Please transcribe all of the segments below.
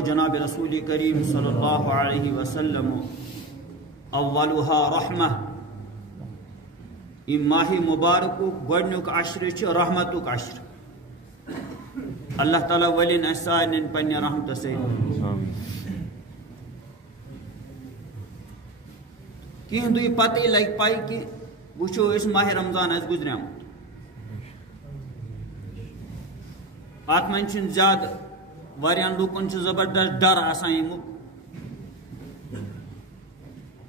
جناب رسول کریم صلی اللہ علیہ وسلم اولها رحمہ یہ ماہ مبارک گوڈنیک عشر چھ رحمتک عشر اللہ تعالیٰ ولین اسان پنہ رحمت سے کہیں دو پتہ لگ پائی کہ وچھو اس ماہ رمضان اس گزریامت ات من چھ زیادہ واریاں لوکن چھ زبردست ڈر آسان یمک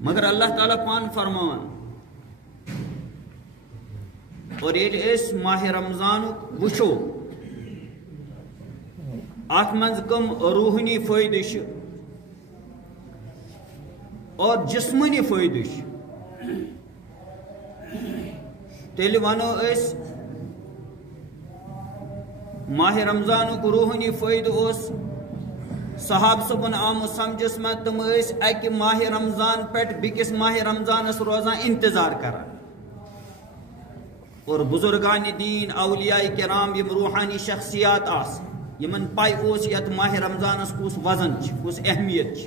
مگر اللہ تعالیٰ پان فرمان اور یہ اس ماہ رمضان وچھو ات منز کم روحانی فائدہ اور جسمانی فائدہ تیل ونو اس ماہ رمضان کو روحانی فائدہ اس صحاب صبن آم سمجھس میں تم اس ایک ماہ رمضان پیٹ بکس ماہ رمضان اس روزان انتظار کرا اور بزرگان دین اولیاء کرام یم روحانی شخصیات آس یمن پائی اوس یت ماہ رمضان اس کس وزن کس اہمیت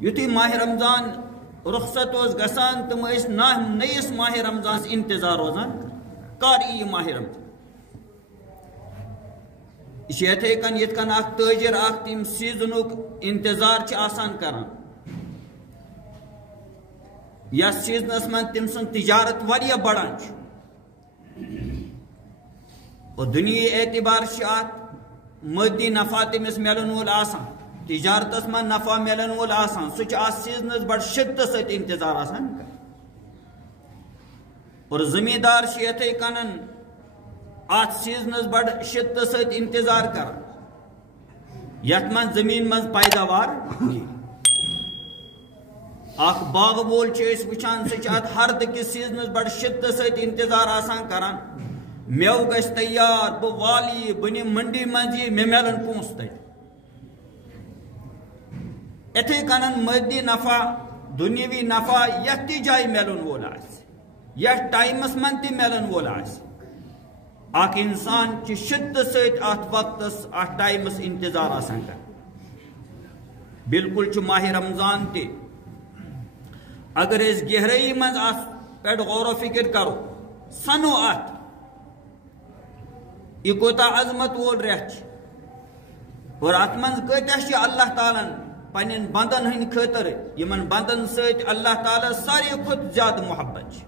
یتھی ماہ رمضان رخصت اس گسان تم اس نئیس ماہ رمضان انتظار روزان کار ای ماہ رمضان یہ یت کن اخ تاجر اخ تم سیزنک انتظار چھ آسان کران یا سیزنس من تم سن تجارت واریاہ بڑھان اور دنیا اعتبار ات مادی نفع تمس ملن وول آسان تجارتس من نفع ملن وول آسان سہ سیزنس بڑ شدت ست انتظار آسان اور زمیندار یتھے کنن ات سیزنس بڑ شدت ست انتظار کر یت من زمین من پیداوار اخ باغ وول اس وچان سہ ہرد کس سیزنس بڑ شدت ست انتظار آسان کران میو گژھِ تیار بہ والی بہ منڈی من مے ملن پونس تت اتھے کنن مادی نفع دنیاوی نفع یتھ تہ جائے ملن وول آس یتھ ٹائمس من تہ ملن وول آس اخ انسان چھ شدت ست ات وقتس ات ٹائمس انتظار آسان کر بالکل چھ ماہ رمضان تہ اگر اس گہرائی من ات پہ غور و فکر کرو سنو ات یہ کوتا عظمت وول ریت اور ات من کتہ اللہ تعالیٰ پنن بندن ہند خاطر یمن بندن ست اللہ تعالیٰ ساروی کھت زیادہ محبت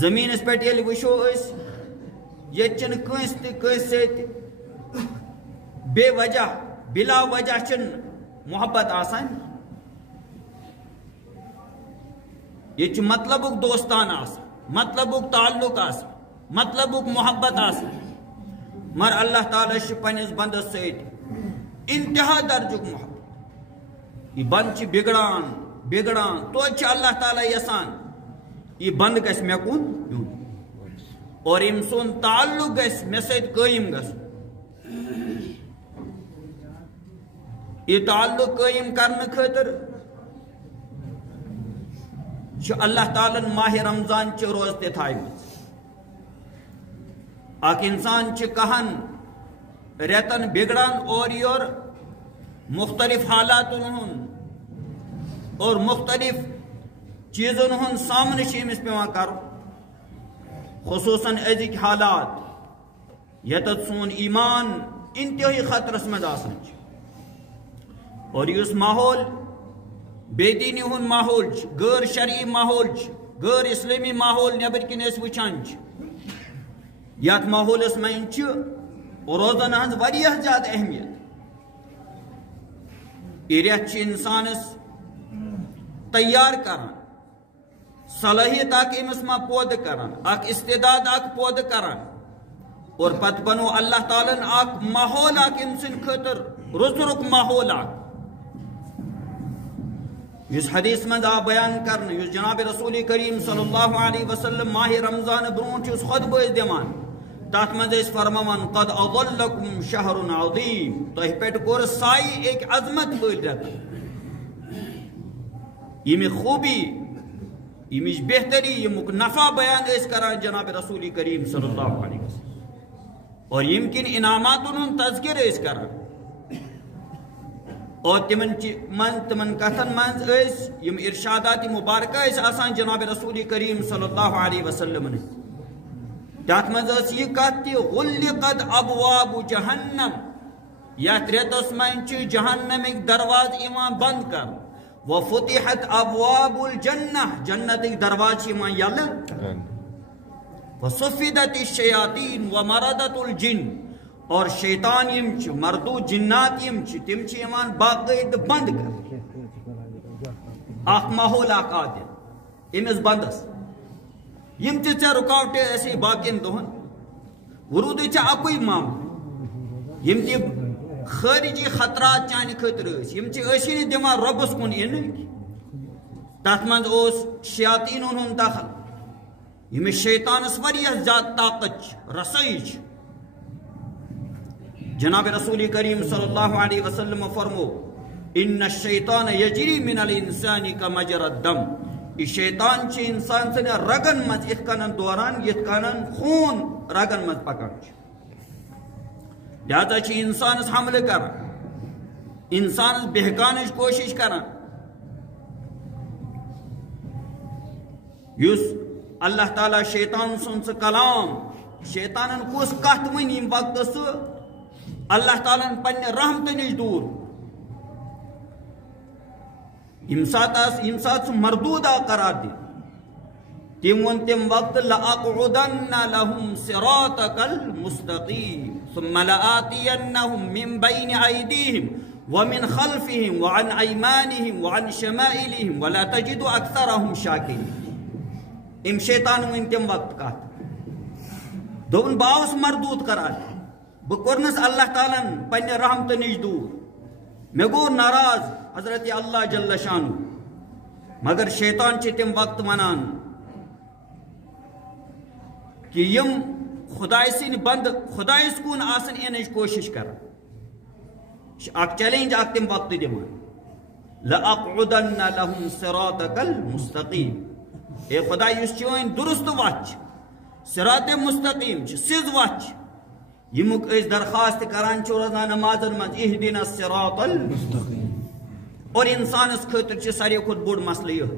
زمینس پہ یل وچھو اس یہ کنس ست بے وجہ بلا وجہ چن محبت آسان یہ مطلبک دوستان آسان مطلبک تعلق آسان مطلبک محبت آسان مر اللہ تعالیٰ پنس بندس ست انتہا درجک محبت یہ بند بگڑان تو اللہ تعالیٰ یسان یہ بند گژھِ مے کن یُن اور ام سون تعلق گژھِ مے ست قائم گژھُن یہ تعلق قائم کرنے خاطر اللہ تعالیٰ ماہ رمضان چہ روز تہ تھایمژ اخ انسان چھ کہن ریتن بگڑان اور یور مختلف حالاتن ہند اور مختلف چیزن ہند سامنے امس پیوان کر خصوصاً ازک حالات یتت سون ایمان انتہائی خطرس مز آسان اور اس ماحول بے دینی ہند ماحول غیر شرعی ماحول غیر اسلامی ماحول نبر کن وچان یت ماحولس من روزن ہز واریاہ زیادہ اہمیت یہ ریت انسانس تیار کران صلاحیت اک امس ما پود کران اک استعداد اک پود کران اور پت بنو اللہ تعالیٰ اک ماحول اک ام سن خاطر رزرک ماحول اک اس حدیث من آ بیان کرنے اس جناب رسول کریم صلی اللہ علیہ وسلم ماہ رمضان برون اس خطبہ دیوان تات مز فرمان قد اضلکم شہر عظیم تہ پہ کور سائی ایک عظمت وول رت یہ خوبی یہ بہتری یہ نفع بیان کران جناب رسول کریم صلی اللہ علیہ وسلم اور یمکن انعامات تذکر کران اور تمن کتن مز یم ارشادات مبارکہ آسان جناب رسول کریم صلی اللہ علیہ وسلم نے تات مز یہ کت غلقت ابواب جہنم یت ریتس من جہنمک دروازہ ایمان بند کر وفتحت ابواب الجنہ جنتک دروازہ ایمان یلہ وصفدت الشیاطین ومردت الجن اور شیطان یم مردو جنات یم تم ایمان باقاعدہ بند کر اخ ماحول آدل امس بندس یم تے رکاوٹیں ایسے باقین دہن ورود اکوئی معاملہ یم تے خارجی خطرات چانہ خطر یم اسی دمان ربس کن ان تات من شیاطین ہند دخل یم شیطانس واریاہ زیادہ طاقت رسائی جناب رسول کریم صلی اللہ علیہ وسلم فرمو ان الشیطان یجری من الانسان کمجر الدم یہ شیطان انسان سن رگن مز ات کنن دوران یت کنن خون رگن مز پکان لہذا انسانس حملہ کر انسانس بہکانچ کوشش کران یس اللہ تعالیٰ شیطان سن سہ کلام شیطانن کس کت ون یم وقت سہ اللہ تعالیٰ پنہ رحمت نش دور یم سات سہ مردود قرار دی تم ون تم وقت لأقعدن لهم صراطك المستقيم ثم لآتينهم من بين أيديهم ومن خلفهم وعن أيمانهم وعن شمائلهم ولا تجد أكثرهم شاكرين ام شیطان ون تم وقت کات دون باوس مردود قرار بکورنس اللہ تعالیٰ پنہ رحمت نش دور میں گو ناراض حضرت اللہ جل شانہ مگر شیطان تم وقت ونان کہ یم خدای سن بند خدایس کن آسن اینچ کوشش کر اک چیلنج اک تم وقت دمان لأقعدن لهم صراطك المستقیم اے خدای اس چون درست وچ صراط مستقیم سیز وچ یمک اس درخواست کران روزانہ نمازن مز اہدنا الصراط المستقیم اور انسانس خاطر ساروی کھت بوڑ مسئلہ یہ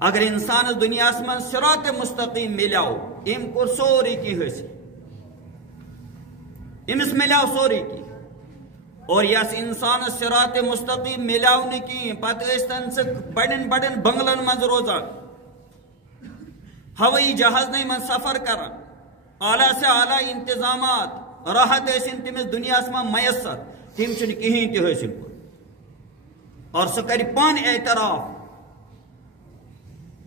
اگر انسان دنیا من صراط مستقیم ملیو ام کور سوری کی حاصل امس ملیو سوری کی اور یس انسان صراط مستقیم ملیو نکی پتہ استن سے بڑن بڑن بنگلن مز روزان ہوائی جہاز نہیں من سفر کران اعلیٰ سے اعلیٰ انتظامات راحت ایسن تمس دنیا من میسر تم چھ کہیں تہ حاصل اور سہ کر پان اعتراف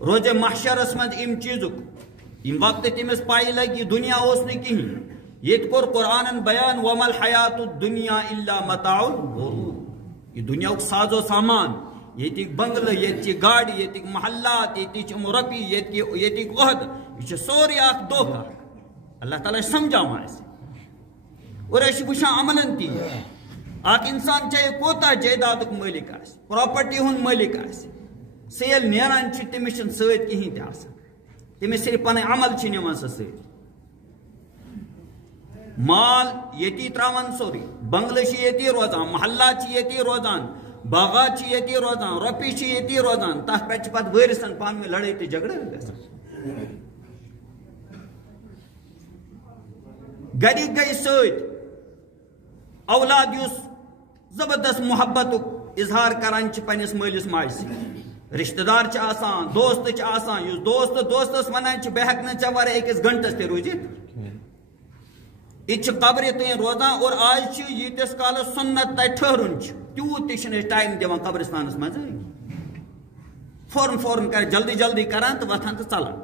روز محشرس مند ام چیزک یم وقت تمس پائی لگی دنیا اس نے کہیں یہ کور قرآن بیان وما الحیات الدنیا الا متاع الغرور یہ دنیا ساز و سامان یہ بنگلہ یہ گاڑی یہ محلات یہ رپی یہ عہد یہ سوری اخ دھوکہ اللہ تعالیٰ سمجھاوا اور وچان عملن تی اخ انسان چاہے کوتا جائیداد مالک آس پراپرٹی ہند مالک آس سیل نیران تمس ست کہیں تہ تمس صرف پن عمل نمان سہ ست مال یتی تراون سوری بنگلہ یتی روزان محلات یتی روزان باغات یتی روزان رپی یتی روزان تک پہ پتہ وارثن پان میں لڑائی تو جھگڑے گری گئی ست اولاد اس زبردست محبت اظہار کران پنس مالس ماج سی رشتہ دار آسان دوست آسان اس دوست دوستس ونان بہ ہیک نا ژے ورٲے أکِس گھنٹس تہ روزت یہ قبر تین روزان اور آج یتس کالس سنت تہ ٹھہرن تیوت تہ ٹائم دِوان قبرستانس مز فورن فورن کر جلدی جلدی کران تو وتھان تو ژلان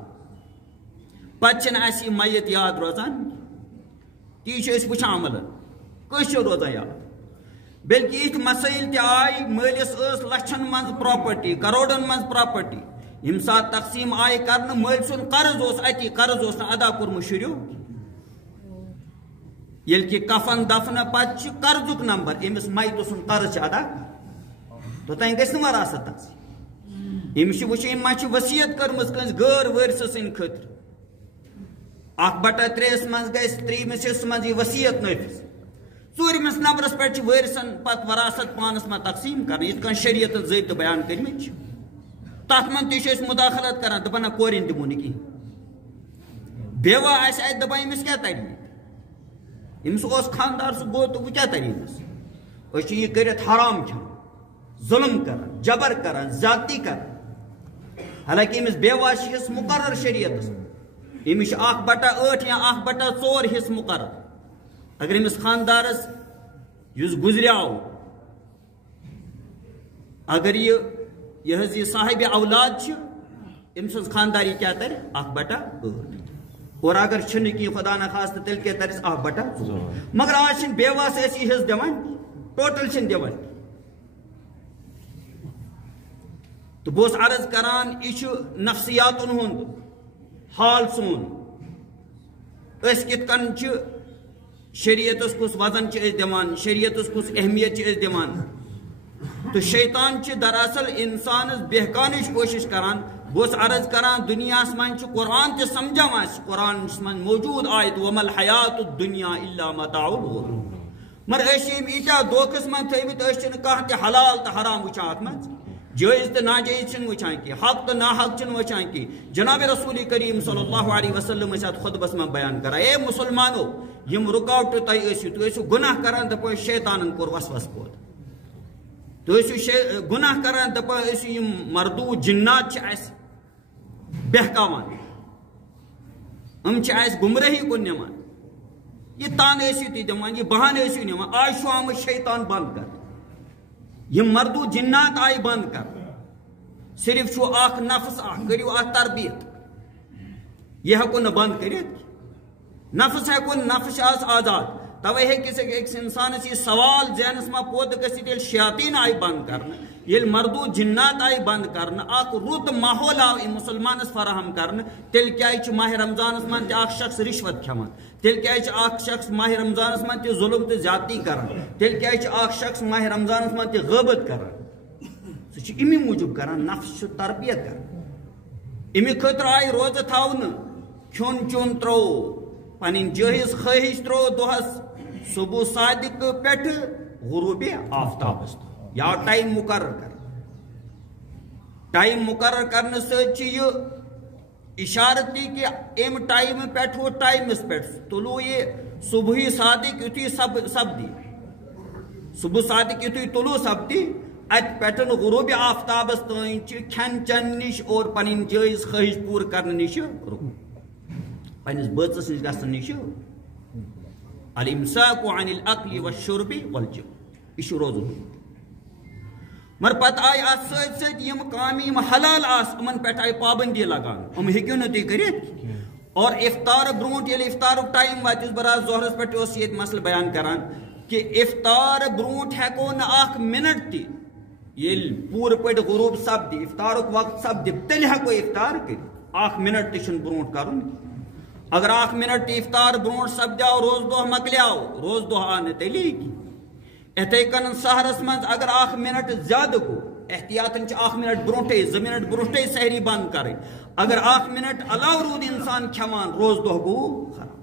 پتہ اَسہِ میت یاد روزان تی وچھان عملن کس روزان یاد بلکہ یہ مسائل تہ آئی مالس لچھن من پراپرٹی کروڑن من پراپرٹی یم سات تقسیم آئی کرنے مل سن قرض اس اتی قرض اس ادا کورمت شریو یل کہ کفن دفن پتہ قرضک نمبر امس میت سن قرض ادا توتان گژھِ نہٕ وراثت آسٕنۍ أمِس چھِ وٕچھِنۍ ما چھِ وصیت کٔرمٕژ کٲنٛسہِ غٲر وٲرثہٕ سٕنٛدِ خٲطرٕ 1/3 منٛز گژھِ 3مِس حصہٕ منٛز یہِ وصیت نٲفِظ 4مِس نمبرس پٮ۪ٹھ چھِ وٲرثن پتہٕ وراثت پانس منٛز تقسیٖم کران یِتھ کٔنۍ شریعتن ضٲبطہٕ بیان کٔرمٕتۍ چھِ تتھ منٛز تہِ چھِ أسۍ مُداخلت کران دپان نہ کورٮ۪ن دِمو نہٕ کِہیٖنۍ بیوا آسہِ اتہِ دپان أمِس کیٛاہ ترِ أمِس اوس خانٛدار سُہ گوٚو تہٕ وۄنۍ کیٛاہ ترِ أمِس أسۍ چھِ یہِ کٔرِتھ حرام کھٮ۪وان ظلم کران جبر کران زیادتی کران حالانکہ أمِس بیوا چھِ حصہٕ مقرر شریعتس أمِس چھِ 1/8 یا 1/4 حصہٕ مقرر اگر أمِس خانٛدارس یُس گُزریو اگر یہِ حظ یہِ صاحبِ اولاد چھِ أمۍ سٕنٛز خانٛداری کیٛاہ ترِ 1/8 اور اگر چھِنہٕ کینٛہہ خۄدا نخواستہٕ تیٚلہِ کیٛاہ ترٮ۪س 1/4 مگر آز چھِنہٕ بیواہس أسۍ یہِ حصہٕ دِوان ٹوٹل چھِنہٕ دِوان تو بہٕ اوسُس عرض کران یہِ چھُ نفسیاتن ہُنٛد حال سون أسۍ کِتھ کٔنۍ چھِ شریعتس کُس وزن چھِ أسۍ دِوان شریعتس کُس اہمیت چھِ أسۍ دِوان تو شیطان چھِ دراصل انسانس بہکانٕچ کوشش کران بہٕ اوسُس عرض کران دُنیاہس منٛز چھُ قرآن تہِ سمجھاوان اَسہِ قرآنس منٛز موجوٗد آیت وَمَا الْحَیاتُ الدُّنْیَا إِلَّا مَتاعُ الْغُرُورِ مگر أسۍ چھِ یِم ییٖتیٛاہ دھوکس منٛز تھٲومٕتۍ أسۍ چھِنہٕ کانٛہہ تہِ حلال تہٕ حرام وٕچھان اتھ منٛز جٲیز تہٕ ناجٲیز چھِنہٕ وٕچھان کینٛہہ حق تہٕ ناحق چھِنہٕ وٕچھان کینٛہہ جناب رسول کریم صلی اللہ علیہ وسلم ٲسۍ اتھ خطبس منٛز بیان کران اے مسلمانو یِم رُکاوٹہٕ تۄہہِ ٲسِو تُہۍ ٲسِو گُناہ کران دپان شیطانن کوٚر وسوس پٲدٕ تُہۍ ٲسِو گُناہ کران دپان ٲسِو یِم مردوٗد جِنات چھِ اسہِ بہکاوان یِم چھِ اسہِ گُمرٲہی کُن نِوان یہِ تانہٕ ٲسِو تُہۍ دِوان یہِ بہانہٕ ٲسِو نِوان آز چھُ آمُت شیطان بنٛد کرنہٕ یِم مردوٗد جِنات آیہِ بنٛد کرنہٕ صرف چھُ اکھ نفس اکھ کٔرِو اتھ تربیت یہِ ہٮ۪کو نہٕ بنٛد کٔرِتھ نفس ہٮ۪کو نہٕ نفس چھِ آز آزاد توے ہیٚکہِ أکِس انسانس یہِ سوال ذہنس منٛز پٲدٕ گٔژھِتھ ییٚلہِ شیاطیٖن آیہِ بنٛد کرنہٕ ییٚلہِ مردوٗد جِنات آیہِ بنٛد کرنہٕ اکھ رُت ماحول آو مُسلمانس فراہم کرنہٕ تیٚلہِ کیازِ چھُ ماہِ رمضانس منٛز تہِ اکھ شخص رِشوت کھٮ۪وان تیٚلہِ کیازِ چھُ اکھ شخص ماہِ رمضانس منٛز تہِ ظُلم تہٕ زیادتی کران تیٚلہِ کیازِ چھُ اکھ شخص ماہِ رمضانس منٛز تہِ غٲبت کران سُہ چھُ امی موٗجوٗب کران نفس چھُ تربیت کران امی خٲطرٕ آیہِ روزٕ تھاونہٕ کھیوٚن چیوٚن ترٛوو پنٕنۍ جٲہِز خٲہِش ترٛوو دۄہس صبح صادق پٮ۪ٹھٕ غروٗبِ آفتابس یہِ آو ٹایم مُقرر کرنہٕ ٹایم مُقرر کرنہٕ سۭتۍ چھُ یہِ اِشارٕ تہِ کہِ امہِ ٹایمہٕ پٮ۪ٹھٕ ٹایمس پٮ۪ٹھ تُلوٗ یہِ صبحی صادق یُتھُے سپدی صبح صادق یُتھُے طلوٗع سپدی اتہِ پٮ۪ٹھ غروٗبِ آفتابس تام چھِ کھٮ۪ن چٮ۪ن نِش اور پنٕنۍ جٲیز خٲہِش پوٗرٕ کرنہٕ نِش رُکُن پننِس بٲژس نِش گژھنہٕ نِش الامساک عن الاکل والشرب والجماع یہِ چھُ روزُن مگر پتہٕ آیہِ اتھ سۭتۍ سۭتۍ یِم کامہِ یِم حلال آسہٕ یِمن پٮ۪ٹھ آیہِ پابنٛدی لگان یِم ہیٚکِو نہٕ تُہۍ کٔرِتھ اور افطار برونٛٹھ ییٚلہِ افطارُک ٹایم واتہِ یُس بہٕ راتھ ظہرس پٮ۪ٹھ اوسُس ییٚتہِ مسلہٕ بیان کران کہِ افطار برونٛٹھ ہٮ۪کو نہٕ اکھ مِنٹ تہِ ییٚلہِ پوٗرٕ پٲٹھۍ غروٗب سپدِ افطارُک وقت سپدِ تیٚلہِ ہٮ۪کو افطار کٔرِتھ اکھ مِنٹ تہِ چھُنہٕ برونٛٹھ کرُن اگر اکھ مِنٹ تہِ افطار برونٛٹھ سپدیو روزٕ دۄہ مۄکلیو روزٕ دۄہ آو نہٕ تیٚلی کینٛہہ یِتھٕے کٔنۍ سحرس منٛز اگر اکھ مِنٹ زیادٕ گوٚو احتیاطن چھِ اکھ مِنٹ برونٛٹھٕے 2 مِنٹ برونٛٹھٕے سحری بنٛد کرٕنۍ اگر اکھ مِنٹ علاوٕ روٗد انسان کھٮ۪وان روزٕ دۄہ گوٚو خراب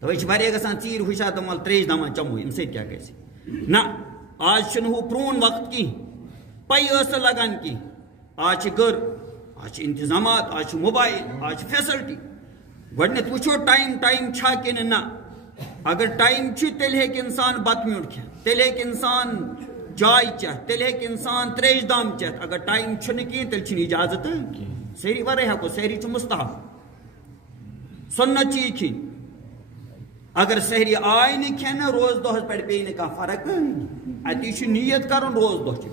توے چھِ واریاہ گژھان ژیٖرۍ ہُشار دپان وَلہٕ ترٛیش دما چمو اَمہِ سۭتۍ کیٛاہ گژھِ نہ آز چھُنہٕ ہُہ پرٛون وقت کینٛہہ پَیی ٲس نہٕ لگان کینٛہہ آز چھِ گٔر آز چھِ انتظامات آز چھُ موبایل آز چھِ فیسلٹی گۄڈٕنیتھ وٕچھو ٹایم چھا کِنہٕ نہ اگر ٹایم چھُ تیٚلہِ ہیٚکہِ انسان بتہٕ میوٚنٛڈ کھٮ۪تھ تیٚلہِ ہیٚکہِ انسان چاے چٮ۪تھ تیٚلہِ ہیٚکہِ انسان ترٛیش دام چٮ۪تھ اگر ٹایم چھُنہٕ کینٛہہ تیٚلہِ چھِنہٕ اِجازت کینٛہہ سحری ورٲے ہٮ۪کو سحری چھُ مُستحب سُنت چھِ یہِ کھیٚنۍ اگر سحری آے نہٕ کھٮ۪نہٕ روزٕ دۄہس پٮ۪ٹھ پیٚیہِ نہٕ کانٛہہ فرق اتی چھُ نیت کرُن روزٕ دۄہ چھُ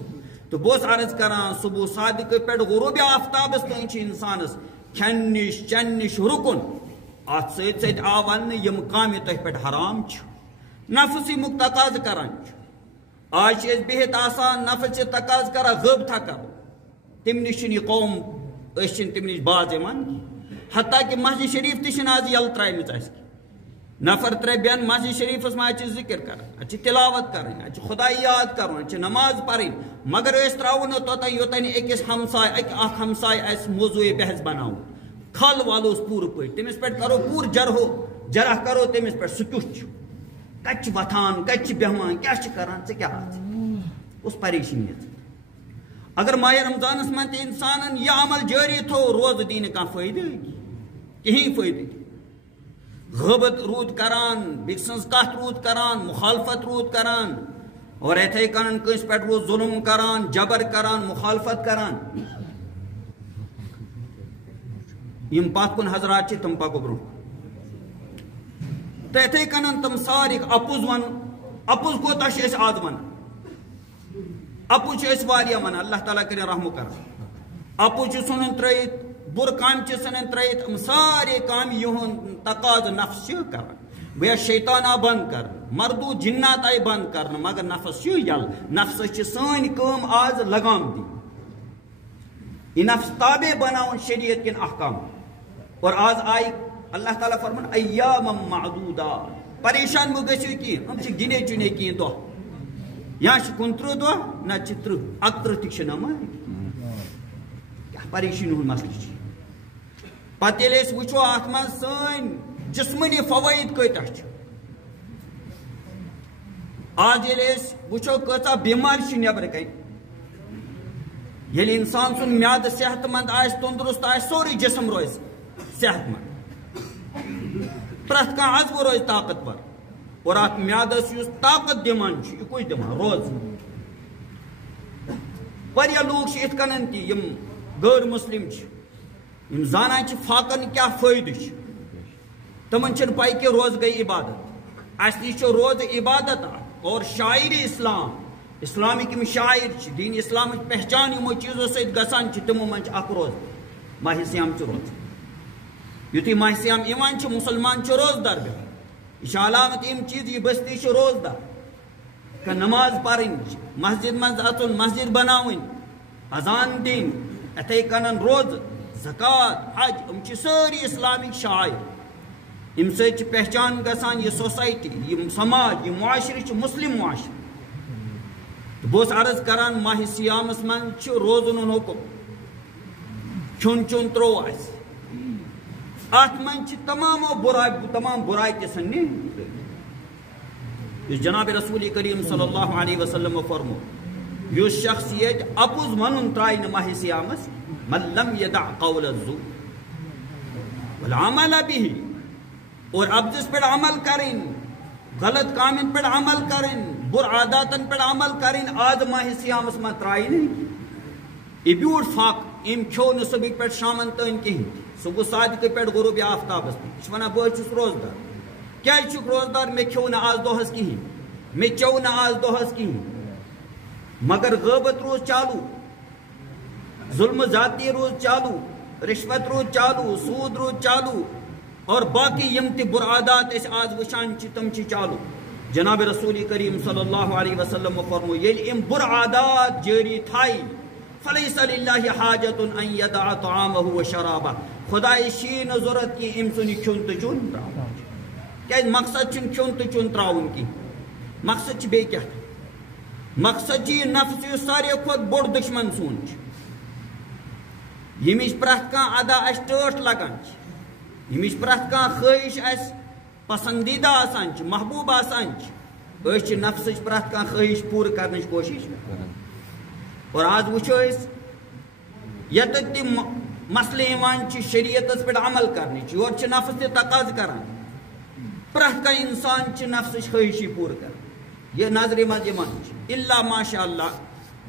تہٕ بہٕ اوسُس عرض کران صبح صادقہٕ پٮ۪ٹھ غروٗبِ آفتابس تام چھِ انسانس کھٮ۪نہٕ نِش چٮ۪نہٕ نِش رُکُن اتھ سۭتۍ سۭتۍ آو وننہٕ یِم کامہِ تۄہہِ پٮ۪ٹھ حرام چھِ نفس ییٚمیُک تقاضہٕ کران چھُ آز چھِ أسۍ بِہِتھ آسان نفس چھِ تقاضہٕ کران غٲبتھا کرو تم نش یہ قوم تم نش باز حتیٰ کہ مسجد شریف تہ آج یل ترائمت نفر ترے بین مسجد شریف ما ذکر کر تلاوت کریں خدا یاد کرن نماز پڑھیں مگر اس تراؤ توتان یوتان اکس ہمسائے اخ ہمسائے اس موضوع بحث بناؤ کھل والوس پور پہ تمس پہ کرو پور جرح کرو تمس پہ سہ کیُتھ کت وتھان کت بیہوان کیا کران ژٕ کیا اس پریشانی اگر ماہ رمضانس من تہ انسان یہ عمل جاری تھو روز دین کھانا فائدہ کہیں فائدہ غیبت رود کران بیک سنز کت رود کران مخالفت رود کران اور اتھے کنن کس پہ رود ظلم کران جبر کران مخالفت کران یم پات کن حضرات چھ تم پکو برو تو اتھے کنن تم ساری اپوز ون اپوز کوتا چھ اس آد ون اپوز چھ اس واریا من اللہ تعالیٰ کرے رحم کر اپوز چھ سنن ترائیت بر کام چھ سنن ترائیت سارے کام یہن تقاض نفس چھ کر بیا شیطانہ بند کر مردو جنات آئی بند کرنا مگر نفس چھ یل نفس چھ سانی کام آز لگام دی یہ نفس تابع بناون شریعت کن احکام اور آز آئی اللہ تعالیٰ فرمان ایام معدودہ پریشان مو گسیو کی ہم چھ گنے چنے کی دو یا چھ کنترو دو نا چھ تر اکتر تک شنما کیا پریشان ہون مسئلہ چھ پتہ ییٚلہِ أسۍ وٕچھو اتھ منٛز سٲنۍ جسمٲنی فوٲیِد کۭتیاہ چھِ آز ییٚلہِ أسۍ وٕچھو کۭژاہ بٮ۪مارِ چھِ نٮ۪برٕ کَنۍ ییٚلہِ اِنسان سُنٛد میادٕ صحت مند آسہِ تندرست آسہِ سورُے جسم روزِ صحت مند پرٛٮ۪تھ کانٛہہ عضوٕ روزِ طاقتور اور اتھ میادس یُس طاقت دِوان چھُ یہِ کُس دِوان روز واریاہ لوٗکھ چھِ یِتھ کٔنن تہِ یِم غٲر مُسلِم چھِ یم زانان چھ فاقن کیا فائدہ تمن چھ پائی کہ روز گئی عبادت اصلی چھ روز عبادت اور شاعر اسلام اسلامک یم شاعر چھ دین اسلام پہچان یمو چیزوں سۭتۍ گژھان چھ تمو من اخ روز ماہ سیام چھ روز یتھی ماہ سیام ایوان چھ مسلمان چھ روز دار یہ چھ علامت یم چیز یہ بستی چھ روز دار کہ نماز پڑھن مسجد من اژن مسجد بناون اذان دین اتھے کنن روز زکات حج ام چھ ساری اسلامک شاعر ام سے پہچان گسان یہ سوسائٹی یہ سماج یہ معاشرہ چھ مسلم معاشرہ بہت عرض کران ماہ سیامس من چھ روزن حکم کھون چون ترو آس ات من چھ تمام برائی تہ سننے جناب رسول کریم صلی اللہ علیہ وسلم فرمو یس شخص یہ اپوز ون ترائن ماہ سیامس من لم يدع قول الزور والعمل به اور اب جس پر عمل کریں غلط کامن پر عمل کریں بر عاداتن پر عمل کریں آج ماہ سیامس من ترائی نہیں یہ بیوٹ فاق ام کھو نصبی پر شامن تین کہیں صبح صادق پر غروب آفتاب اس ونا بہت روزدار کیا چک روزدار میں کھو نہ آج دوہس کہیں میں چو نہ آج دوہس کہیں مگر غیبت روز چالو ظلم ذاتی روز چالو رشوت روز چالو سود روز چالو اور باقی یم تہ برعادات اس آج وشان چھ تم چھ چالو جناب رسول کریم صلی اللہ علیہ وسلم فرمو یل ام برعادات جاری تھائی فلیس للہ حاجت ان یدع طعامہ و شرابہ خدا شین ضرورت کی ام سنی کھون تو چون کیا مقصد چن کھون تو چون تراؤن کی مقصد چھ بے کیا مقصد چھ نفس سارے خود بڑ دشمن سون یمش پرت کان ادا اس ٹوٹ لگان یمش پرت کان خواہش اس پسندیدہ آسان محبوب آسان اس نفس پرت کان خواہش پور کرنے کوشش اور آج وچھو اس یت تم مسئلے ایوان شریعت پہ عمل کرنے اور نفس تہ تقاض کران پرت کان انسان نفس خواہشی پور کر یہ نظر من الا ماشاء اللہ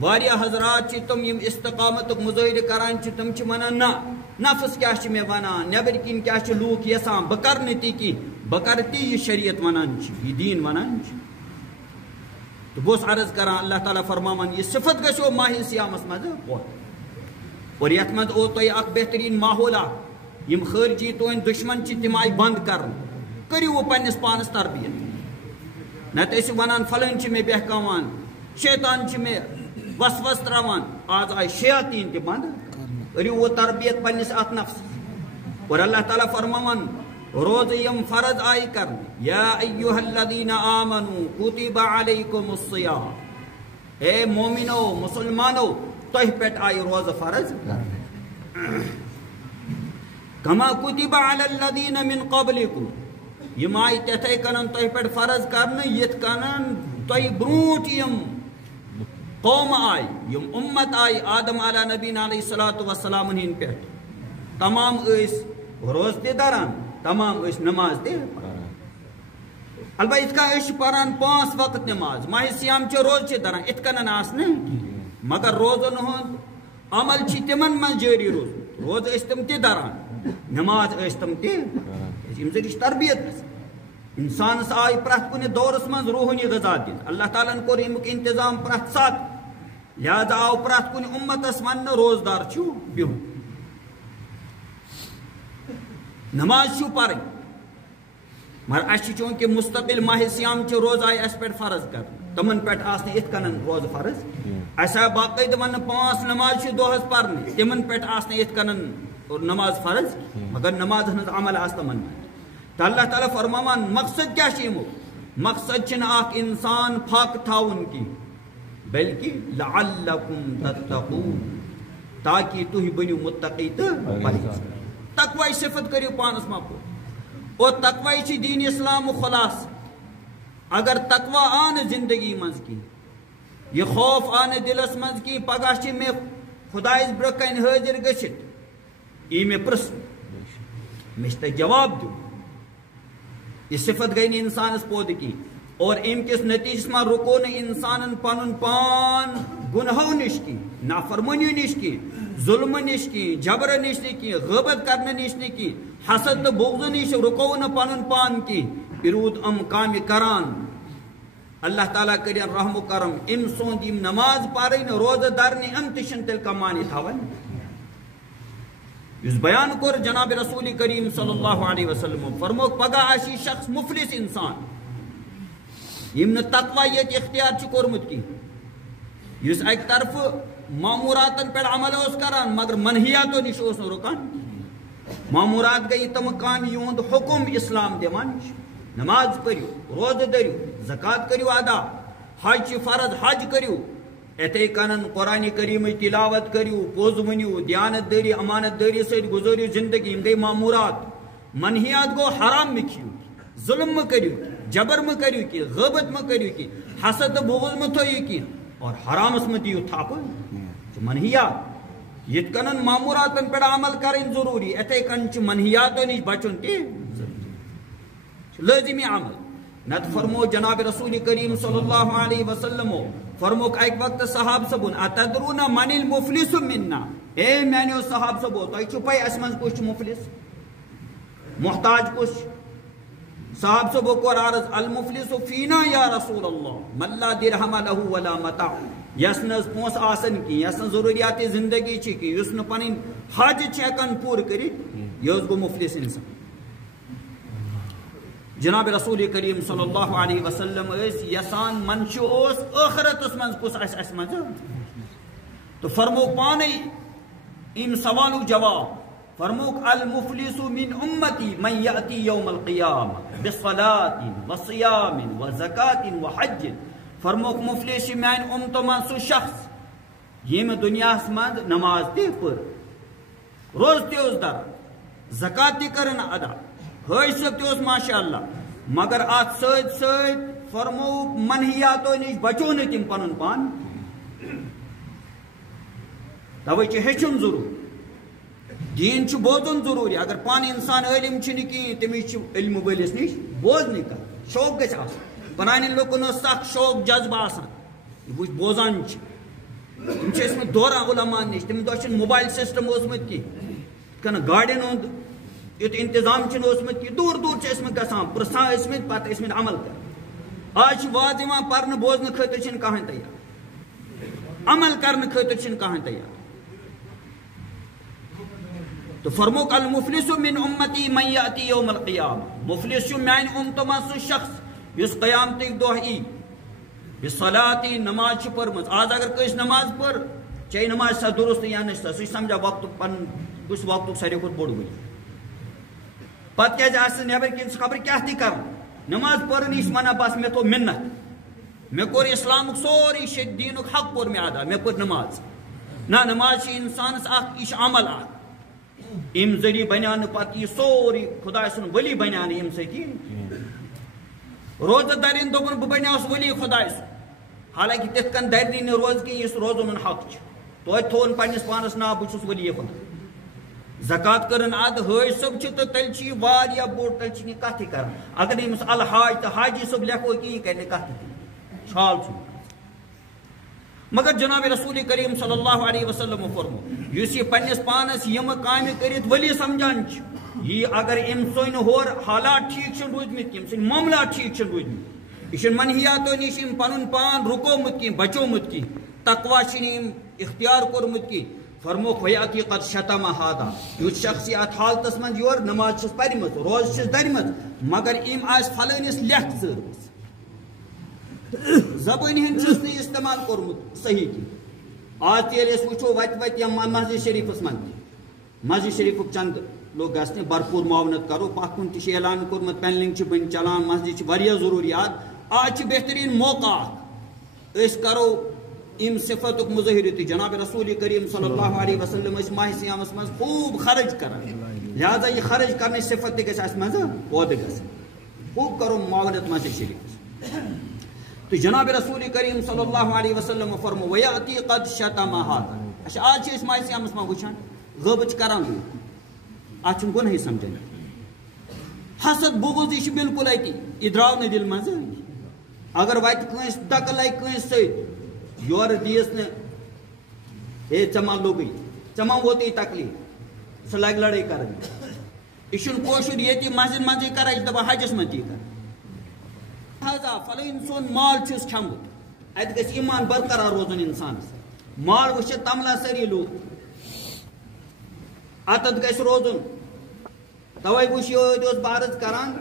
واریہ حضرات تم یم استقامت مظاہرہ کران تم ونان نا نفس کیا میں ونان نبر کن کیا لوک یسان بہ کر تی کی بہ کر تی یہ شریعت ونان یہ دین ونان تو بہت عرض کران اللہ تعالیٰ فرمان یہ صفت گھو ماہ سیامس مز اور یت مز او تہ اخ بہترین ماحول یم خارجی تہند دشمن تم آئی بند کر کرو پنس پانس تربیت نت ونان فلن میں بہکاوان شیطان میں وسوس تراوان آج آئی شیاطین تہ بند کریو وہ تربیت پنس ات نفس اور اللہ تعالیٰ فرماون روز یم فرض آئی کرن یا ایوہ الذین آمنوا کتب علیکم الصیام اے مومنو مسلمانو تہ پہ آئی روز فرض کما کتب علی الذین من قبلکم یم آئی تتھے کنن تہ پہ فرض کرن یت کنن تہ برونٹ یم قوم آئی یم امت آئی آدم علیہ نبینا علیہ السلام ہن پہ تمام اس روز تہ دران تمام اس نماز تہ البتہ ات کا اس پران 5 وقت نماز ماہ سیام چ روز چھ دران ات کنن آسن مگر روزن ہند عمل چھ تمن من جاری روز اس تم تہ دران نماز اس تم تہ یم ذریعہ تربیت انسان آئی پرت کن دورس من روحانی غذا دن اللہ تعالیٰ کور امیک انتظام پرت سات لہذا آو پرت کن امتس من روزدار چھو بہن نماز چھو پڑھیں مگر اس چونکہ مستقل ماہ سیام چھ روز آئی اس پہ فرض کر تمن پہ آسنے ات کنن روز فرض ایسا باقاعدہ ون 5 نماز چھ دوہس پرنے تمن پہ آسنے ات کنن نماز فرض مگر نماز ہنز عمل آس تمن تو اللہ تعالیٰ فرماوان مقصد کیا شیمو مقصد چھن آخ انسان پھاک تھاون کی بلکہ لعلکم تتقون تاکہ تو ہی بنیو متقی تو تقوی صفت کریو پانس ما پو اور تقوی چھ دین اسلام و خلاص اگر تقوی آن زندگی منز کی یہ خوف آن دلس منز کی پگاہ چھ میں خدایز برکن حاضر گشت ای میں پرس مشتہ جواب دو یہ صفت گئی نہیں انسان اس پود کی اور ام کس نتیجس میں رکو نے انسان پن پان گناہوں نش کی نافرمانی نش کی ظلم نش کی جبر نش کی غیبت کرنے نش کی حسد بغض نش رکو نہ پن پان کی ارود ام کام کران اللہ تعالیٰ کرین رحم و کرم ام سوند ام نماز پارین روز درنی ام تشن تل کمانی تھاون اس بیان کر جناب رسول کریم صلی اللہ علیہ وسلم فرمو پگا آشی شخص مفلس انسان یم تقوی یہ اختیار چھ کورمت کی اس ایک طرف معموراتن پہ عمل اس کران مگر منہیاتو نش اس رکان معمورات گئی تم کام یہند حکم اسلام دیوان نماز پڑھو روز دریو زکات کریو ادا حج فرض حج کریو اتھے کنن قرآن کریم تلاوت کریو پوز ونیو دیانت داری امانت داری سے گزریو زندگی ام گئی معمورات منہیات گو حرام میں کھیو ظلم میں کریو جبر میں کریو کی غیبت میں کریو کی حسد بغض میں تھوئی کی اور حرام اس میں دیو تھاپو منہیات یہ کنن معموراتن پر عمل کریں ضروری اتھے کنچ منہیاتو نیچ بچن تی لازمی عمل نت فرمو جناب رسول کریم صلی اللہ علیہ وسلم فرمو ایک وقت صحاب سبون اتدرون من المفلس مننا اے مینیو صحاب سبو تو چھپائی اسمن کچھ مفلس محتاج کچھ صحاب سبو کو عرض المفلس فینا یا رسول اللہ من لا درہم له ولا متاع یسنز پونس آسن کی یسن ضروریات زندگی چی کی یسن پنین حج چیکن پور کری یوز گو مفلس انسان جناب رسول کریم صلی اللہ علیہ وسلم اس یسان منشو اس آخرت اس منز کس اس منز تو فرمو پانے ام سوالو جواب فرموک المفلس من امتی من یأتی یوم القیام بصلاة وصیام وزکاة وحج فرموک مفلس من امت منسو شخص یہ میں دنیا اسمند نماز تے پر روز تے اس در زکاة تے کرن ادا ہوئی سکتے اس ماشاءاللہ مگر آت سید سید فرمو منہیاتو نیش بچونے تیم پنن پان توی چھ ہیچن ضرور دین چھ بوزن ضروری اگر پان انسان علم چھ نکی تمی چھ علم بلیس نیش بوز نکا شوق گچھ آسان پرانی لوگوں سخت شوق جذبہ آسان یہ بوچھ بوزان چھ تم چھ اس میں دورا علماء نیش تم دوشن موبائل سسٹم اوزمت کی کنا گاڑین ہوند یہ انتظام چھ اوزمت کی دور دور چھ اس میں گسان پرسان اس میں پتہ اس میں عمل کر آج واضح پرن بوزن خطر چھن کہاں تیار عمل کرن خطر چھن کہاں تیار تو فرموک المفلس من امتی من یاتی یوم القیام مفلس من امت من سو شخص یس قیامت دو ای بصلاتی نماز پرمز آج اگر کس نماز پر چاہے نماز سا درست یا نشتا سہ سمجھا وقت پن کس وقت ساری کھت بوڑ گئی پتہ کیا نبر کن خبر کیا تھی کر نماز پرن یہ ونان بس مے تو منت مے کور اسلام سوری شد دین حق پور مے ادا مے پر نماز نا نماز انسانس اخ یہ عمل اخ ام ذریعہ بنیان پتہ یہ سوری خدا سن ولی بنیان ام ستی روزہ درین دوپن بہ بنیاس ولی خدا حالانکہ تت کن درنی نہ روز کی اس روزن حق تو تھون پنس پانس نا بہ چھس ولی خدا زکات کرن اد حاج صب چھ تو تل چھ واریا بوڑ تل چھ کتھ کر اگر امس الحاج تو حاجی صب لکھو کی کرنے کتھ چھال چھ مگر جناب رسول کریم صلی اللہ علیہ وسلم فرمو یس یہ پنس پانس یم کام کرت ولی سمجھان یہ اگر ام سن ہور حالات ٹھیک چھ روزمت یم سن معاملات ٹھیک چھ روزمت یہ منہیاتو نش پن پان رکومت کی بچومت کی تقوا چھ اختیار کورمت کی فرمو فیاتی قد شتم ہادا یت شخص ات حالتس من یور نماز چھس پرمت روز چھس درمت مگر ام آس فلانس لیکھ ثرمت زبان ہند چھس نہ استعمال کورمت صحیح کی آج تیل اس وچو وت وت یا مسجد شریفس من مسجد شریف چند لوگ گھنے بھرپور معاونت کرو پتھ کن تہ اعلان کورمت پینلنگ چھ بن چلان مسجد چھ واریاہ ضروریات آج چھ بہترین موقع اس کرو ام صفت مظاہر تہ جناب رسول کریم صلی اللہ علیہ وسلم اس ماہ سیامس مز خوب خرچ کران لہذا یہ خرچ کرنے صفت تہ گژھِ مز پود گژھن خوب کرو معاونت مسجد شریف تو جناب رسول کریم صلی اللہ علیہ وسلم فرمو ویاتی قد شتم ہادا اچھا آج اس ماہ سیامس مز وچھان غیبت کران ات چھن گناہ سمجھان حسد بغض یہ بالکل اتی یہ درو نہ دل مز اگر وت کنس ٹکر لگ کنس ست یور دیس نا اے چما لوگی چما ووتی تکلیف سہ لگ لڑائی کرن یہ کوشر یہ مسجد مزے کر دپان حجس من تی کر لہذا فلان سون مال چھس کھمت ات گژھِ ایمان برقرار روزن انسانس مال وچھت تملا ساری لوگ اتت گژھِ روزن توے وچھ یہ عرض کران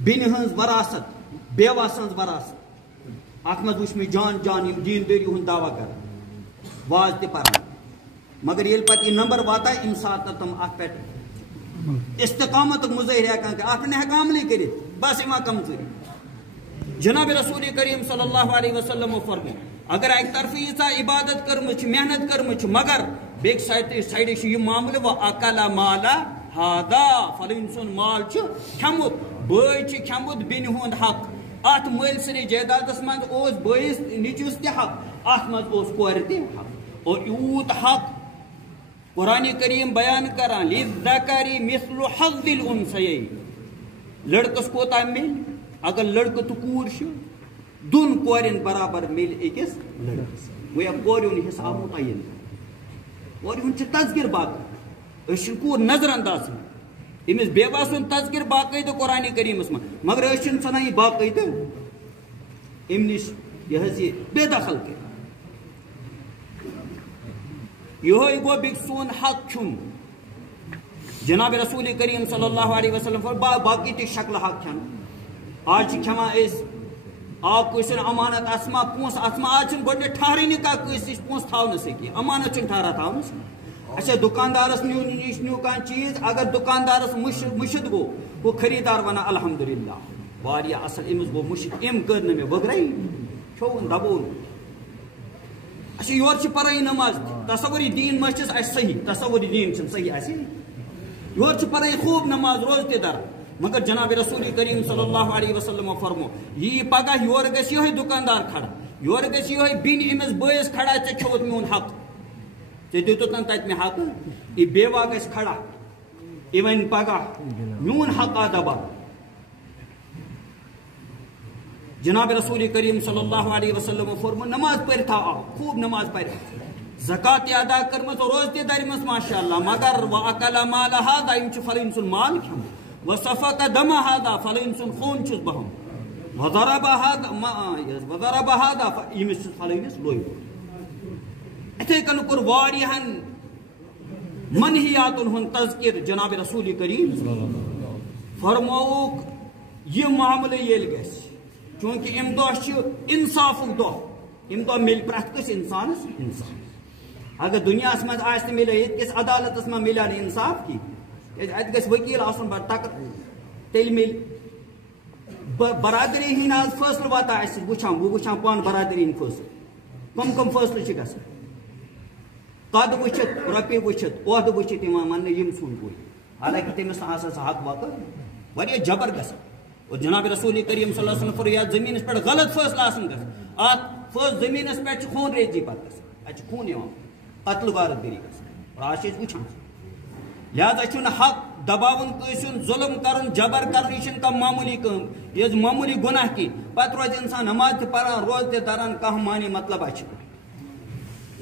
بین ہنز وراثت بیوہ سنز وراثت ات مز وچھ میں جان جان دین داری ہند دعوی کر واز تہ پران مگر یل پتہ یہ نمبر واتا ام سات تم ات پہ استقامت مظاہرہ ہکان کہ ات نہ عملی کرت بس اما کمزوری جناب رسول کریم صلی اللہ علیہ وسلم فرمو اگر ایک طرف یہ عبادت کرمچ محنت کرمچ مگر بیک سائڈ یہ معاملہ و اکل مالا ہادا فلان سن مال کھمت بٲے چھ کھمت بین ہند حق ات مل سری جائیدادس من بٲیس نچوس تہ حق ات من کور تہ حق اور یوت حق قرآن کریم بیان کران للذکر مثل حظ الانثیین لڑکس کوتا مل اگر لڑکہ تو کور دون کورین برابر مل اکس لڑکس گویا کوریون حساب متعین کوریون چھ تذکر باقی اس کور نظر انداز امس بیوہ سن تذکر باقاعدہ قرآن کریمس من مگر اس ثنا یہ باقاعدہ ام نش یہ بے دخل کر یہ گو بیک سون حق چھن جناب رسول کریم صلی اللہ علیہ وسلم باقی تہ شکل حق کھن آج کھما اس آپ کسن امانت اسما پونس اسما آج گوڈ ٹھہرنی کا کس نش پونس تھاون سکی امانت چھ ٹھہرا تھاون اچھا دکاندارس نش نیو کان چیز اگر دکاندارس مشد گو وہ خریدار ونا الحمدللہ واریا اصل امس گو مشد ام کر نہ وگرائی چھون دبون اچھا یور چھ پرائی نماز تصوری دین مسجد اس صحیح تصوری دین چھ صحیح اسی یور چھ پرائی خوب نماز روز تے در مگر جناب رسول کریم صلی اللہ علیہ وسلم فرمو یہ پگہ یور گژھِ یہے دکاندار کھڑا یور گژھِ یہے بین امس بٲیس کھڑا ژے کھیوت میون حق ژے دِتُتن تتہِ مےٚ حق یہ بیوا گژھِ کھڑا یہ ون پگہ میون حق ادبا جناب رسول کریم صلی اللہ علیہ وسلم فرمو نماز پرتھا خوب نماز پر زکات ادا کرمت روز تہ درمس ماشاء اللہ مگر واکل مال ہادا یم چھ فلان سن مال کھم وصفق دم هذا فلان سن خون چھس بہم وضرب هذا یمس فلانس لوی اتھے کن کور واریہن منہیات ہن تذکر جناب رسول کریم فرموک یہ معاملہ یل گژھِ چونکہ ام دہ انصاف دہ ام دہ مل پرت کس انسانس انصاف اگر دنیا مز ملے یہ کس عدالت من ملے انصاف کی ات گھ وکیل آسن بڑ تک تیل مل برادری ہند آج فیصلہ واتان وچان بہ وچان پان برادری ہند فیصلہ کم فیصلہ گھان قد وچت روپیے وچت عہدہ وچت من سون کوئی حالانکہ تمس سہ حق وقت واریاہ جبر گھان اور جناب رسول کریم صلی اللہ علیہ وسلم فرمایا یتھ زمینس پہ غلط فیصلہ آسن گھن ات زمینس پہ خون ریزی پتہ گھان ات خون قتل غارت گری گھان اور آج وچان لہذا چھ حق دباون کن ظلم کرن جبر کرن یہ کم معمولی کم یہ معمولی گناہ کی پتہ روز انسان نماز تہ پران روز تہ دران کہ معنی مطلب اچھ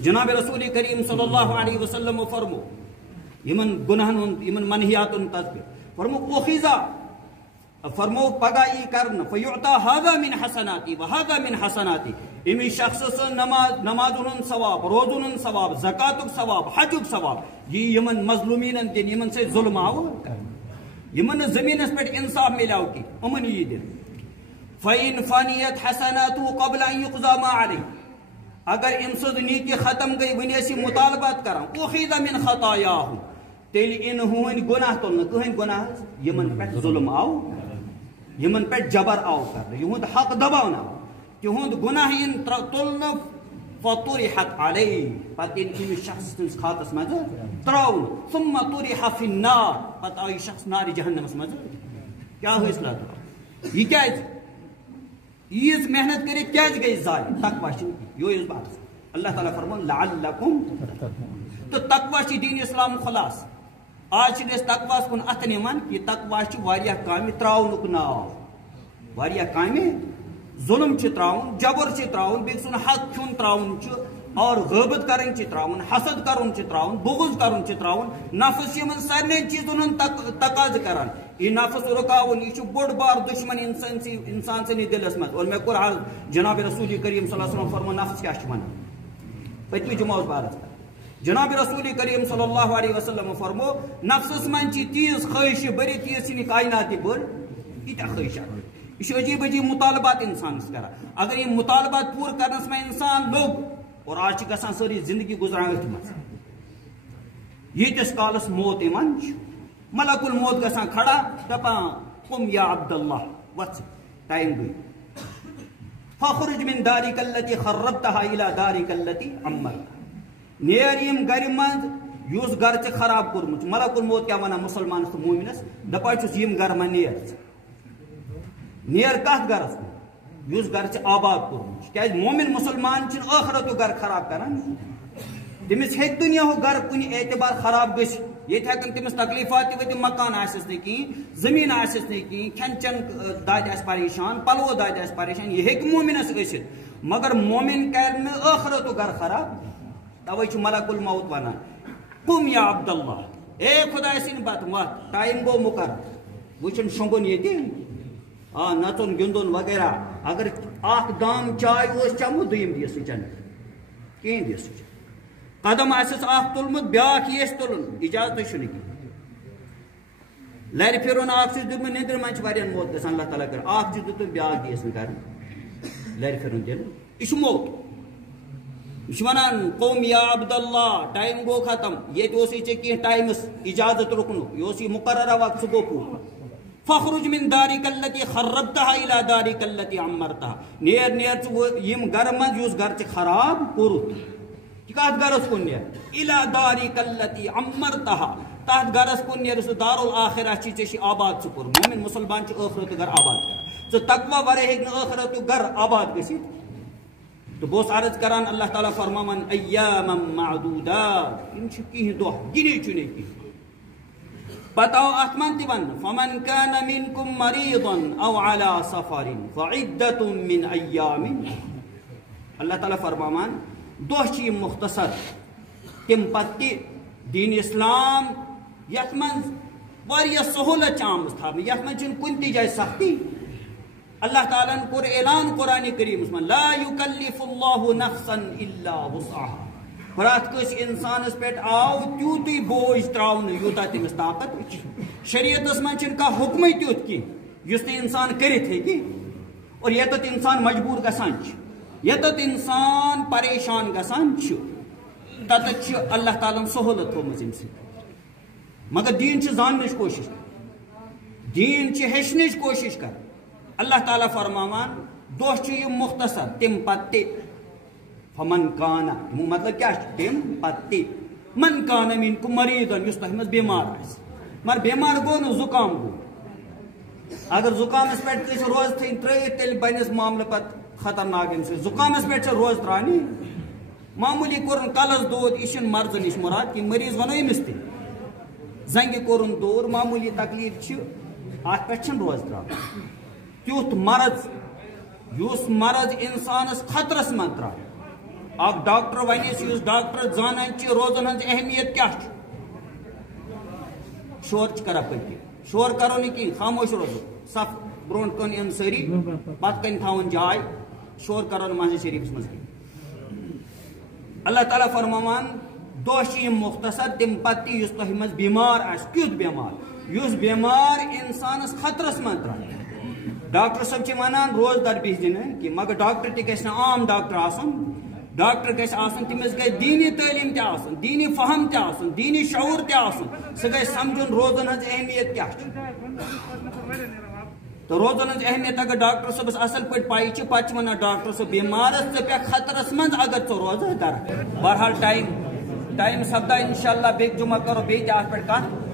جناب رسول کریم صلی اللہ علیہ وسلم فرمو یمن گناہن یمن منہیاتن تذکر فرمو اخیزا فرمو پگہ ای کرن فیعطا هذا من حسناتی وهذا من حسناتی امی شخص سے نمازن ثواب روزن ثواب زکاتک ثواب حجک ثواب یہ یمن مظلومین دن یمن سے ظلم آو یمن زمینس پہ انصاف ملاو کی امن یہ دن فین فانیت حسناته قبل ان يقضى ما عليه اگر امسد نیکی ختم گئی ونی سی مطالبات کران اخذ من خطاياه تیل ان ہون گناہ تل کہن گناہ یمن پہ ظلم آو یمن پہ جبر آو کر یہند حق دباونا تہند گناہ ان تلن فطرحت علیہ پتہ ان شخص تمس خاتس مز تراؤن ثم طرح فی النار پتہ آئی شخص نار جہنمس مز کیا حاصل یہ کیا عیز محنت کرت کیا گئی ضائع تقوی یہ بات اللہ تعالیٰ فرمان لعلکم تو تقوی دین اسلام خلاص آج تقواس کن ات نمان یہ تقوی واریاہ کامہ تراؤنک ناو واریاہ کامہ ظلم تراؤن جبر تراؤن بیک سن حق کھون تراؤن اور غیبت کرن تراؤن حسد کرن تراؤن بغض کرن تراؤن نفس یمن سارے چیزن تقاض کران یہ نفس رکاون یہ بوڑ بار دشمن انسان سے دلس مز اور میں قرآن جناب رسول کریم صلی اللہ علیہ وسلم فرمو نفس کیا ونان پتمی جمعہ بارس جناب رسول کریم صلی اللہ علیہ وسلم فرمو نفسس من تیز خواہش بری تیز سن کائنات بڑ یہ خواہشات یہ عجیب عجیب مطالبات انسان کرا اگر یہ مطالبات پور کرنس میں انسان لوگ اور آج گھان ساری زندگی گزران مز یہ تس کالس موت ایمان ملک الموت گھان کھڑا دپان قم یا عبداللہ وچ ٹائم گئی فخرج من دارک التی خربتها الى دارک التی عمرتها نیر یم گر مز اس گر ٹھیک خراب کورمت ملک الموت کیا ونان مسلمانس تو مومنس دپان چھس یم گر من نیر کت گرس اس گر آباد کورمت کیا مومن مسلمان چھ آخرت گر خراب کران تمس ہیک دنیا گر کن اعتبار خراب گھ یہ ہیکن تمس تکلیفات تہ مکان آسس نہ کہیں زمین آسس نہ کہیں کھین چن داد آس پریشان پلو داد آس پریشان یہ ہیک مومنس ٲسِتھ مگر مومن کر آخرت گر خراب توے چھ ملک الموت ونان قم یا عبداللہ اے خدا سن بت وت ٹائم گو مقرر وچن شونگن یہ نژن گندن وغیرہ اگر اخ دام چائے اس چمو دیم دی سہ چن کہیں دی سہ قدم آسس اخ تلمت بیاکھ یس تلن اجازت چھ نہ لر پھرن اخ چھ دم نندر من واریاہ موت گژھان اللہ تعالیٰ کر اخ چھ دت بیاکھ دیس نہ کرن لر پھرن دل یہ موت یہ ونان قوم یا عبداللہ ٹائم گو ختم یہ کی ٹائمس اجازت رکن یہ مقررہ وقت گو پور فخرج من دارک التی خربتها الى دارک التی عمرتها نیر نیر یم گر من اس گر خراب کورت کت گرس کن نیر الى دارک التی عمرتها تحت گرس کن نیر سہ دار الاخرہ چھ آباد کور مومن مسلمان آخرت گر آباد کر ژٕ تقوی ورے ہیکہ آخرت گر آباد گژھِتھ تو بہت عرض کران اللہ تعالیٰ فرمان ایاما معدودات ان کہیں دہ گنے چنے کی بتاؤ اتمن تن فمن كان منكم مريضا او على سفر فعدة من ایام اللہ تعالیٰ فرمان دہ چھ مختصر تم پتہ دین اسلام یت من واریاہ سہولت آمز تھا یت من کن تہ جائے سختی اللہ تعالیٰ کور اعلان قرآن کریم من لا یکلف اللہ نفسا الا وسعها پرات کس انسانس پہ آو تیوتی بوجھ تراؤن یوتا تمس طاقت شریعت من کا حکم تیوت کی اس نے انسان کرت ہے کہ اور یتت انسان مجبور گژھان یتت انسان پریشان گژھان تتت اللہ تعالیٰ سہولت تھومٕژ أمۍ سٕنٛدِ مگر دین زاننٕچ کوشش کر دین ہیٚچھنٕچ کوشش کر اللہ تعالیٰ فرماوان دۄہ چھُ یہِ مختصر تم پتہ فمن کانا مطلب کیا تم پتہ من کانا منکم مریضن یُس تۄہہِ منٛز بیمار آسہِ مگر بیمار گوٚو نہٕ زُکام گوٚو اگر زُکامس پٮ۪ٹھ کٲنٛسہِ روزٕ تھٲوِنۍ ترٛٲیِتھ تیٚلہِ بنٮ۪س معاملہٕ پتہٕ خطرناک اَمہِ سۭتۍ زُکامس پٮ۪ٹھ چھےٚ روزٕ ترٛاونہِ معموٗلی کوٚرُن کلس دود یہِ چھُنہٕ مرضہٕ نِش مُراد کینٛہہ مریض ونو أمِس تہِ زنٛگہِ کوٚرُن دور معموٗلی تکلیٖف چھِ اتھ پٮ۪ٹھ چھِنہٕ روزٕ ترٛاوٕنۍ تیُتھ مرض یُس مرض انسانس خطرس منٛز ترٛاوِ اکھ ڈاکٹر ونٮ۪س یُس ڈاکٹر زانان چھِ روزن ہٕنٛز اہمیت کیٛاہ چھُ شور چھِ کران پٔتۍ شور کرو نہٕ کِہیٖنۍ خاموش روزو صف برونٛٹھ کُن یِن سٲری پتہٕ کَنہِ تھاوُن جاے شور کرو نہٕ مسجد شریٖفس منٛز کِہیٖنۍ اللہ تعالیٰ فرماوان دۄہ چھِ یِم مختصر تمہِ پتہٕ تہِ یُس تۄہہِ منٛز بیمار آسہِ کیُتھ بیمار یُس بیمار انسانس خطرس منٛز ترٛاوِ ڈاکٹر صٲب چھِ ونان روزٕ دربیٖس دِنہٕ کہِ مگر ڈاکٹر تہِ گژھِ نہٕ عام ڈاکٹر آسُن ڈاکٹر گژھِ آسُن تٔمِس گژھِ دیٖنی تعلیٖم تہِ آسُن دیٖنی فہم تہِ آسُن دیٖنی شعوٗر تہِ آسُن سُہ گژھِ سمجھُن روزن ہٕنٛز اہمیت کیٛاہ چھِ تہٕ روزن ہٕنٛز اہمیت اگر ڈاکٹر صٲبس اصل پٲٹھۍ پاے چھِ پتہٕ چھِ ونان ڈاکٹر صٲب بیمارس ژٕ پیٚکھ خطرس منٛز اگر ژٕ روزٕ درٕ بہرحال ٹایم سپدان انشاء اللہ بیٚکہِ جمعہ کرو بیٚیہِ تہِ اتھ پٮ۪ٹھ کتھ